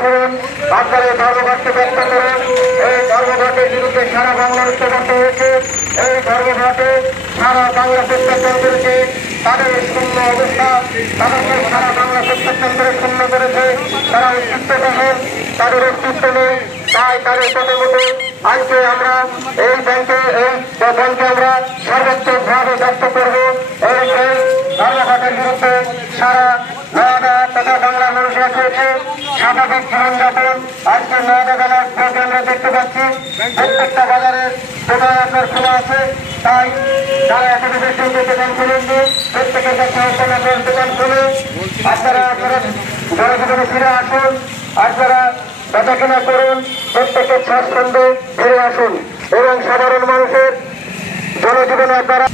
করুন, আপনার এই ধর্মঘটকে ব্যক্ত করুন। এই ধর্মঘটের বিরুদ্ধে সারা বাংলা ঐক্যবদ্ধ হয়েছে। এই ধর্মঘটে সারা বাংলা প্রত্যাখ্যান করেছে, তাদের শূন্য অবস্থা, তাদেরকে সারা বাংলা প্রত্যাখ্যান করে শূন্য করেছে। তারা অস্তিত্ব দেখেন, তাদের অস্তিত্ব নেই। তাই তাদের কথা মতো আজকে আমরা এই ব্যাংকে আমরা সর্বোচ্চভাবে ব্যক্ত করব। এই ধর্মঘটের বিরুদ্ধে সারা নওয়াদা তথা বাংলা মানুষরা চলছে স্বাভাবিক জীবনযাপন। আজকে নওয়াদা জেলার আমরা দেখতে পাচ্ছি প্রত্যেকটা বাজারের দোকান আপনার খোলা আছে। তাই যারা এতটুকু দোকান খুলেন, প্রত্যেকের কাছে আপনার দোকান খুলে আপনারা জনজীবনে ফিরে আসুন। আপনারা বেচাকেনা করুন, প্রত্যেকের স্বাচ্ছন্দ্যে ফিরে আসুন এবং সাধারণ মানুষের জনজীবনে আপনারা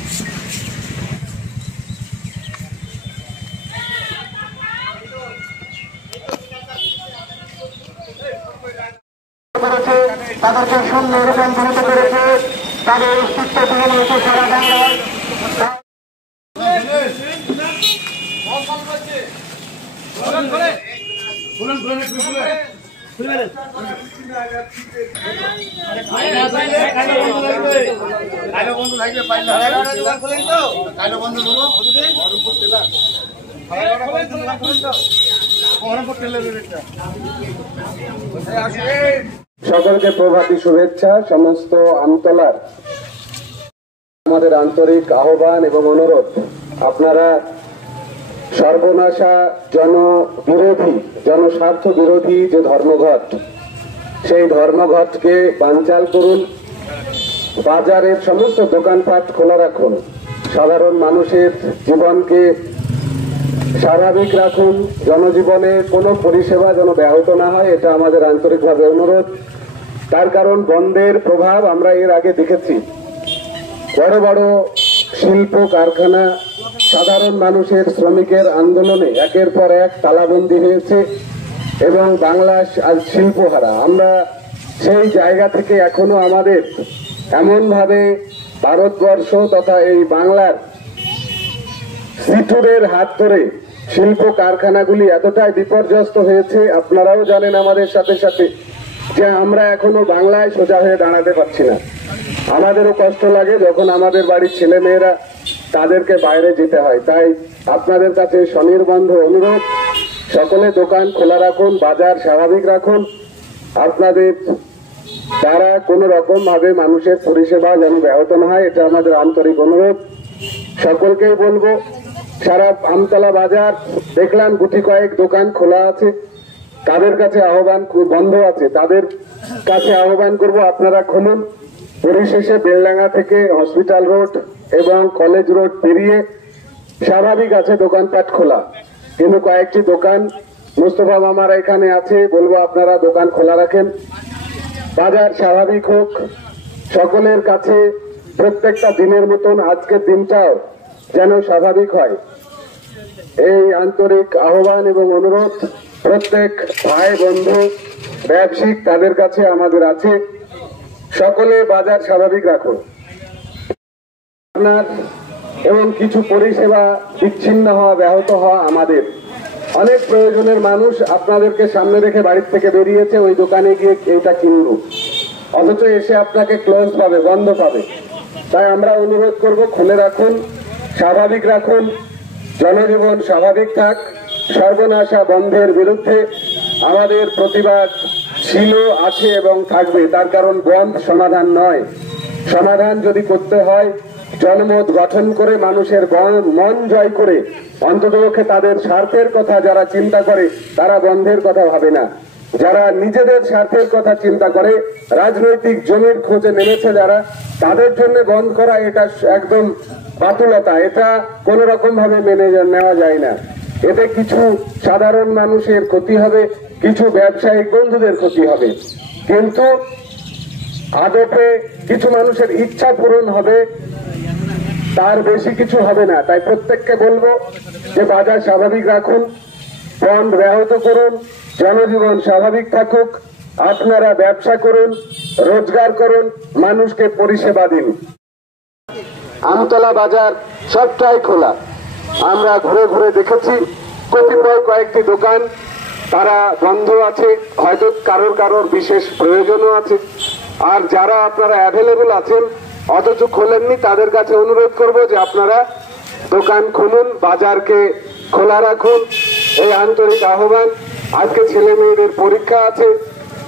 তাদেরকে শূন্য রূপান্তরিত করেছে, তাদের অস্তিত্ব তুলে নিয়েছে সারা বাংলায়। সকলকে প্রভাতী শুভেচ্ছা। সমস্ত আমতলার আমাদের আন্তরিক আহ্বান এবং অনুরোধ, আপনারা সর্বনাশা জনবিরোধী, জনস্বার্থ বিরোধী যে ধর্মঘট, সেই ধর্মঘটকে বানচাল করুন। বাজারের সমস্ত দোকানপাট খোলা রাখুন, সাধারণ মানুষের জীবনকে স্বাভাবিক রাখুন, জনজীবনে কোনো পরিষেবা যেন ব্যাহত না হয়, এটা আমাদের আন্তরিকভাবে অনুরোধ। তার কারণ বন্ধের প্রভাব আমরা এর আগে দেখেছি। বড় বড় শিল্প কারখানা সাধারণ মানুষের শ্রমিকের আন্দোলনে একের পর এক তালাবন্দী হয়েছে এবং বাংলা আজ শিল্পহারা। আমরা সেই জায়গা থেকে এখনো আমাদের এমনভাবে ভারতবর্ষ তথা এই বাংলার সিটুরের হাত ধরে শিল্প কারখানাগুলি এতটাই বিপর্যস্ত হয়েছে, আপনারাও জানেন আমাদের সাথে সাথে, যে আমরা এখনো বাংলায় সোজা হয়ে দাঁড়াতে পারছি না। আমাদেরও কষ্ট লাগে যখন আমাদের বাড়ির ছেলে মেয়েরা তাদেরকে বাইরে যেতে হয়। তাই আপনাদের কাছে স্বনির্বন্ধ অনুরোধ, সকলে দোকান খোলা রাখুন, বাজার স্বাভাবিক রাখুন। আপনাদের দ্বারা কোনো রকম ভাবে মানুষের পরিষেবা যেন ব্যাহত না হয়, এটা আমাদের আন্তরিক অনুরোধ। সকলকেই বলবো, সারা আমতলা বাজার দেখলাম গুটি কয়েক দোকান খোলা আছে, তাদের কাছে আহ্বান, বন্ধ আছে তাদের কাছে আহ্বান করব, আপনারা খুলুন। পরিশেষে বেলডাঙ্গা থেকে হসপিটাল রোড এবং কলেজ রোড পেরিয়ে স্বাভাবিক আছে দোকানপাট খোলা, কিন্তু কয়েকটি দোকান মুস্তফা মামার এখানে আছে, বলবো আপনারা দোকান খোলা রাখেন, বাজার স্বাভাবিক হোক। সকলের কাছে প্রত্যেকটা দিনের মতন আজকের দিনটাও যেন স্বাভাবিক হয়, এই আন্তরিক আহ্বান এবং অনুরোধ প্রত্যেক ভাই বন্ধু ব্যবসায়িক তাদের কাছে আমাদের আছে। সকলে বাজার স্বাভাবিক রাখুন। আপনার এবং কিছু পরিষেবা বিচ্ছিন্ন হওয়া, ব্যাহত হওয়া আমাদের অনেক প্রয়োজনের মানুষ আপনাদেরকে সামনে রেখে বাড়ির থেকে বেরিয়েছে ওই দোকানে গিয়ে এটা কিনবো, অথচ এসে আপনাকে ক্লোজ পাবে, বন্ধ পাবে। তাই আমরা অনুরোধ করব, খুলে রাখুন, স্বাভাবিক রাখুন, জনজীবন স্বাভাবিক থাক। সর্বনাশা বন্ধের বিরুদ্ধে আমাদের প্রতিবাদ ছিল, আছে এবং থাকবে। তার কারণ বন্ধ সমাধান নয়। সমাধান যদি করতে হয় জনমত গঠন করে, মানুষের মন জয় করে, অন্ততপক্ষে তাদের স্বার্থের কথা যারা চিন্তা করে তারা বন্ধের কথা ভাবে না। যারা নিজেদের স্বার্থের কথা চিন্তা করে, রাজনৈতিক জমির খোঁজে নেমেছে যারা, তাদের জন্য বন্ধ করা এটা একদম বাতুলতা, এটা কোন রকম ভাবে মেনে নেওয়া যায় না। এতে কিছু সাধারণ মানুষের ক্ষতি হবে, কিছু ব্যবসায়িক বন্ধুদের ক্ষতি হবে, কিন্তু আদপে কিছু মানুষের ইচ্ছা পূরণ হবে, তার বেশি কিছু হবে না। তাই প্রত্যেককে বলবো যে বাজার স্বাভাবিক রাখুন, বন্ধ ব্যাহত করুন, জনজীবন স্বাভাবিক থাকুক, আপনারা ব্যবসা করুন, রোজগার করুন, মানুষকে পরিষেবা দিন। আমতলা বাজার সবটাই খোলা, আমরা ঘুরে ঘুরে দেখেছি। কতিপয় কয়েকটি দোকান তারা বন্ধ আছে, হয়তো কারোর কারোর বিশেষ প্রয়োজনও আছে। আর যারা আপনারা অ্যাভেলেবল আছেন অথচ খোলেননি, তাদের কাছে অনুরোধ করব যে আপনারা দোকান খুলুন, বাজারকে খোলা রাখুন, এই আন্তরিক আহ্বান। আজকে ছেলে মেয়েদের পরীক্ষা আছে,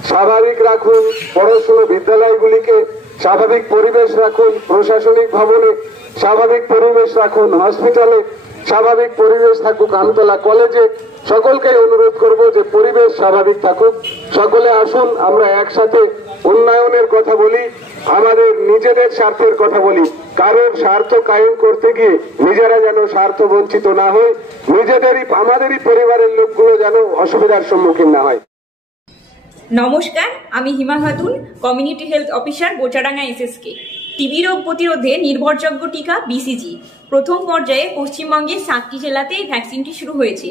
স্বাভাবিক রাখুন পড়াশোনা, বিদ্যালয়গুলিকে স্বাভাবিক পরিবেশ রাখুন, প্রশাসনিক ভবনে স্বাভাবিক পরিবেশ রাখুন, হসপিটালে স্বাভাবিক পরিবেশ থাকুক, আমতলা কলেজে সকলকে অনুরোধ করব যে পরিবেশ স্বাভাবিক থাকুক। সকলে আসুন আমরা একসাথে উন্নয়নের কথা বলি, আমাদের নিজেদের স্বার্থের কথা বলি। কারোর স্বার্থ কায়েম করতে গিয়ে নিজেরা যেন স্বার্থ বঞ্চিত না হয়, আমাদেরই পরিবারের লোকগুলো যেন অসুবিধার সম্মুখীন না হয়। নমস্কার, আমি Hima Khatun, community health officer, Bochadanga SSK। TB রোগ প্রতিরোধে নির্ভরযোগ্য টিকা BCG প্রথম পর্যায়ে পশ্চিমবঙ্গের 7টি জেলাতে এই ভ্যাকসিনটি শুরু হয়েছে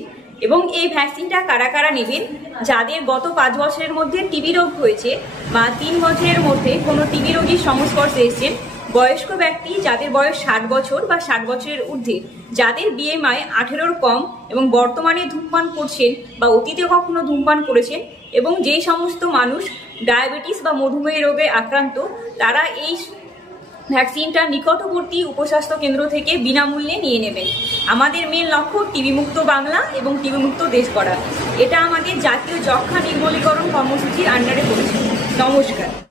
এবং এই ভ্যাকসিনটা কারা কারা নেবেন? যাদের গত 5 বছরের মধ্যে টিবি রোগ হয়েছে বা 3 বছরের মধ্যে কোনো টিবি রোগীর সংস্পর্শে এসেছেন, বয়স্ক ব্যক্তি যাদের বয়স 60 বছর বা 60 বছরের ঊর্ধ্বে, যাদের BMI 18-র কম এবং বর্তমানে ধূমপান করছেন বা অতীতে কখনো ধূমপান করেছেন, এবং যে সমস্ত মানুষ ডায়াবেটিস বা মধুমেহ রোগে আক্রান্ত, তারা এই ভ্যাকসিনটা নিকটবর্তী উপস্বাস্থ্য কেন্দ্র থেকে বিনামূল্যে নিয়ে নেবেন। আমাদের মেন লক্ষ্য টিবি মুক্ত বাংলা এবং টিবি মুক্ত দেশ করা। এটা আমাদের জাতীয় যক্ষ্মা নির্মূলীকরণ কর্মসূচির আন্ডারে পড়েছে। নমস্কার।